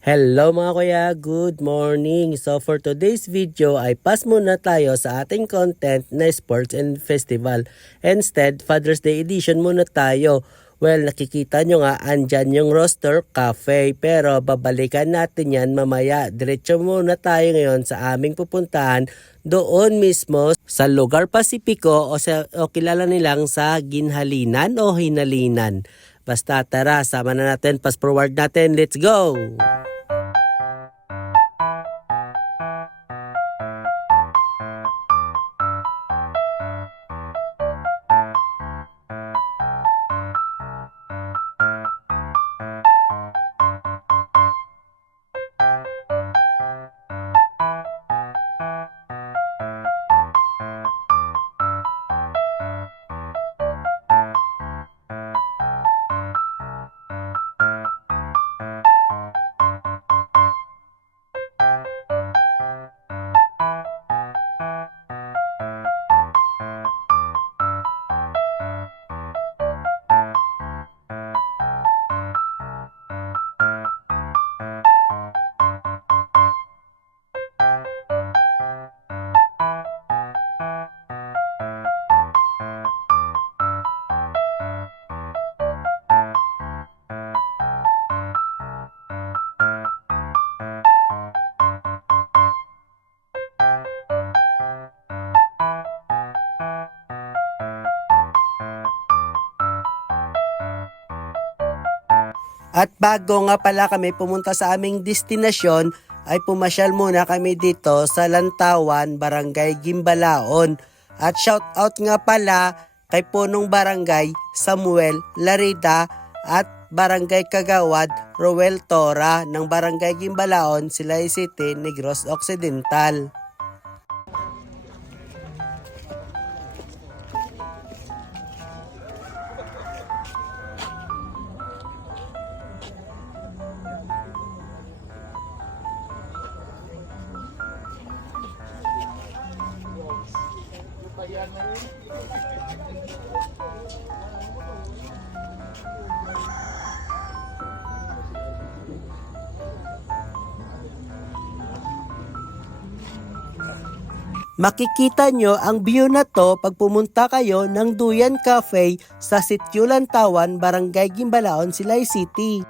Hello mga kuya, good morning! So for today's video ay pass muna tayo sa ating content na sports and festival. Instead, Father's Day edition muna tayo. Well, nakikita nyo nga, andyan yung roster cafe. Pero babalikan natin yan mamaya. Diretso muna tayo ngayon sa aming pupuntahan doon mismo sa lugar Pasipiko o kilala nilang sa Ginhalinan o Hinalinan. Basta tara, sama na natin, pass forward natin, let's go! At bago nga pala kami pumunta sa aming destinasyon, ay pumasyal muna kami dito sa Lantawan, Barangay Gimbalaon. At shout out nga pala kay punong barangay Samuel Larida at Barangay Kagawad Roel Tora ng Barangay Gimbalaon, Silay City, Negros Occidental. Makikita nyo ang view na to pag pumunta kayo ng Duyan Cafe sa Sitio Lantawan, Barangay Gimbalaon, Silay City.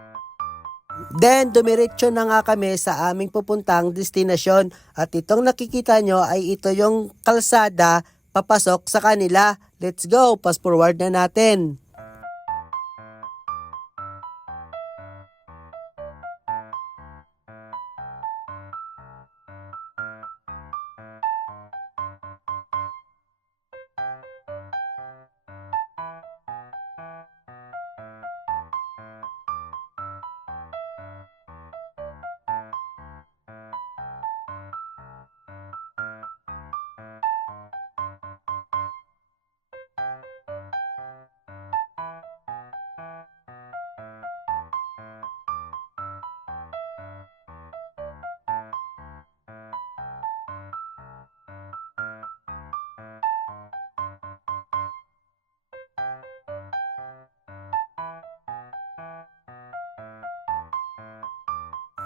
Then, dumiretso na nga kami sa aming pupuntang destinasyon. At itong nakikita nyo ay ito yung kalsada papasok sa kanila. Let's go! Pass forward na natin.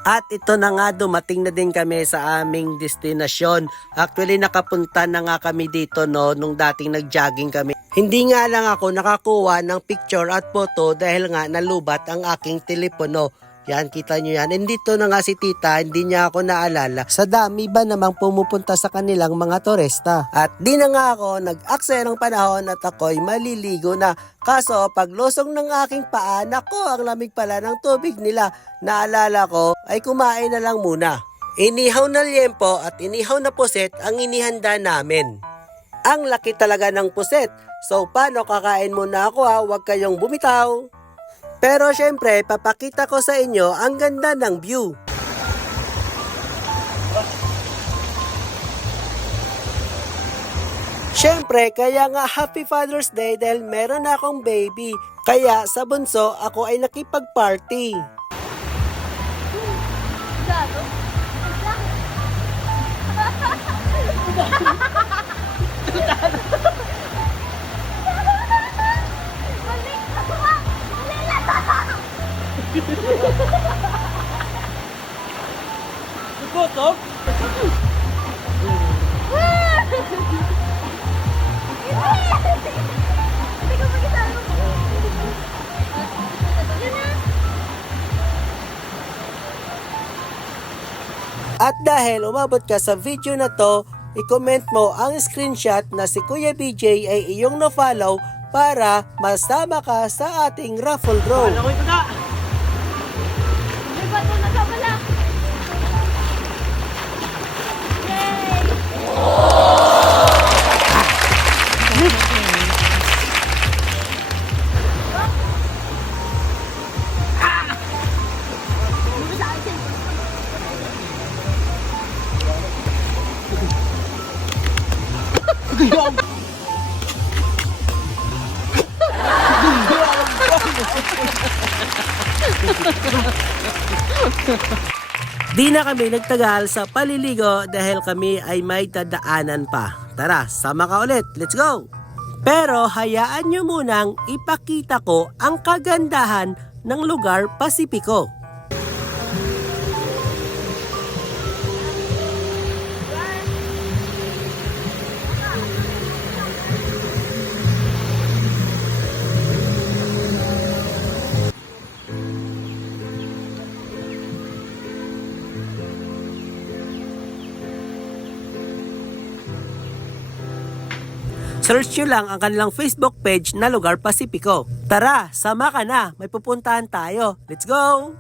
At ito na nga, dumating na din kami sa aming destinasyon. Actually, nakapunta na nga kami dito nung dating nag-jogging kami. Hindi nga lang ako nakakuha ng picture at photo dahil nga nalubat ang aking telepono. Yan, kita nyo yan. And dito na nga si tita, hindi niya ako naalala. Sa dami ba namang pumupunta sa kanilang mga turista? At di na nga ako nag-aksaya ng panahon at ako'y maliligo na. Kaso pag lusong ng aking paa, nako, ang lamig pala ng tubig nila. Naalala ko ay kumain na lang muna. Inihaw na liempo at inihaw na puset ang inihanda namin. Ang laki talaga ng puset. So paano, kakain muna ako ha, huwag kayong bumitaw. Pero syempre, papakita ko sa inyo ang ganda ng view. Syempre, kaya nga Happy Father's Day dahil meron na akong baby. Kaya sa bunso, ako ay nakipag-party. Tutok? At dahil umabot ka sa video na to, i-comment mo ang screenshot na si Kuya BJ ay iyong na-follow para masama ka sa ating raffle draw. May bato na sa pala. Yay! Di na kami nagtagal sa paliligo dahil kami ay may dadaanan pa. Tara, sama ka ulit. Let's go! Pero hayaan nyo munang ipakita ko ang kagandahan ng lugar Pasipiko. Search nyo lang ang kanilang Facebook page na Lugar Pasipiko. Tara, sama ka na. May pupuntahan tayo. Let's go!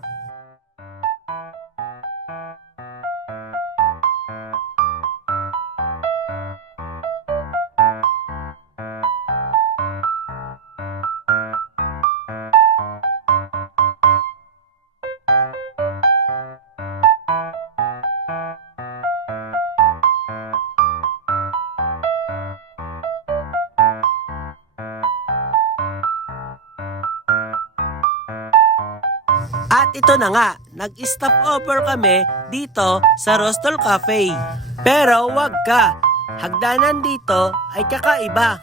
At ito na nga, nag-stop over kami dito sa Rostol Cafe. Pero wag ka, hagdanan dito ay kakaiba.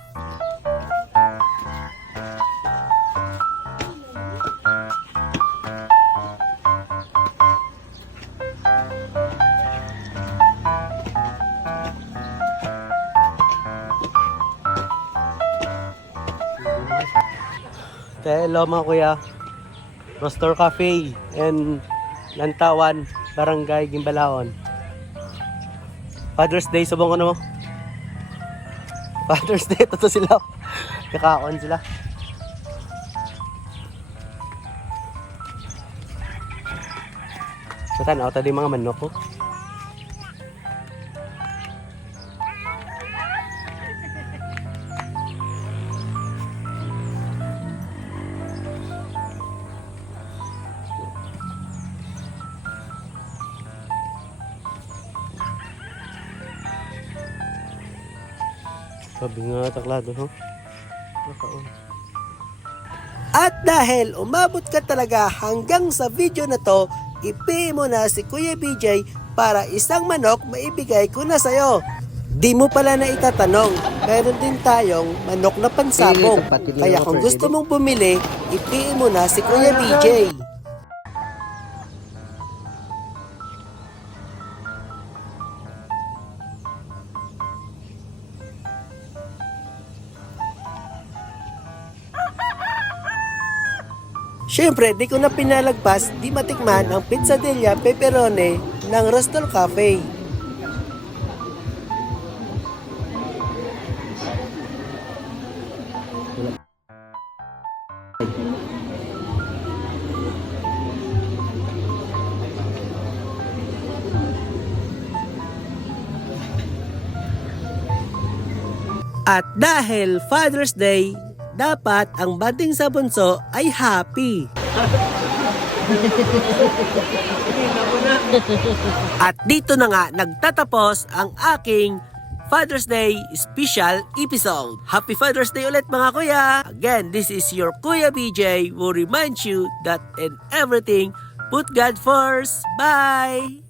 Hello mga kuya. Rostor Cafe and Lantawan, Barangay Gimbalaon. Father's Day, subong ko na mo. Father's Day, ito sila. Kakaon sila. So, tanaw, tadi mga manok ko. Sabi nga taklado, ho? At dahil umabot ka talaga hanggang sa video na to, i-pay mo na si Kuya BJ para isang manok maibigay ko na sa'yo. Di mo pala na itatanong, meron din tayong manok na pansabong. Kaya kung gusto mong bumili, i-pay mo na si Kuya BJ. Siyempre, di ko na pinalagpas, di matikman ang pizzadilla pepperoni ng Rostol Cafe. At dahil Father's Day, dapat ang bading sa bunso ay happy. At dito na nga nagtatapos ang aking Father's Day special episode. Happy Father's Day ulit mga kuya! Again, this is your Kuya BJ who reminds you that in everything, put God first. Bye!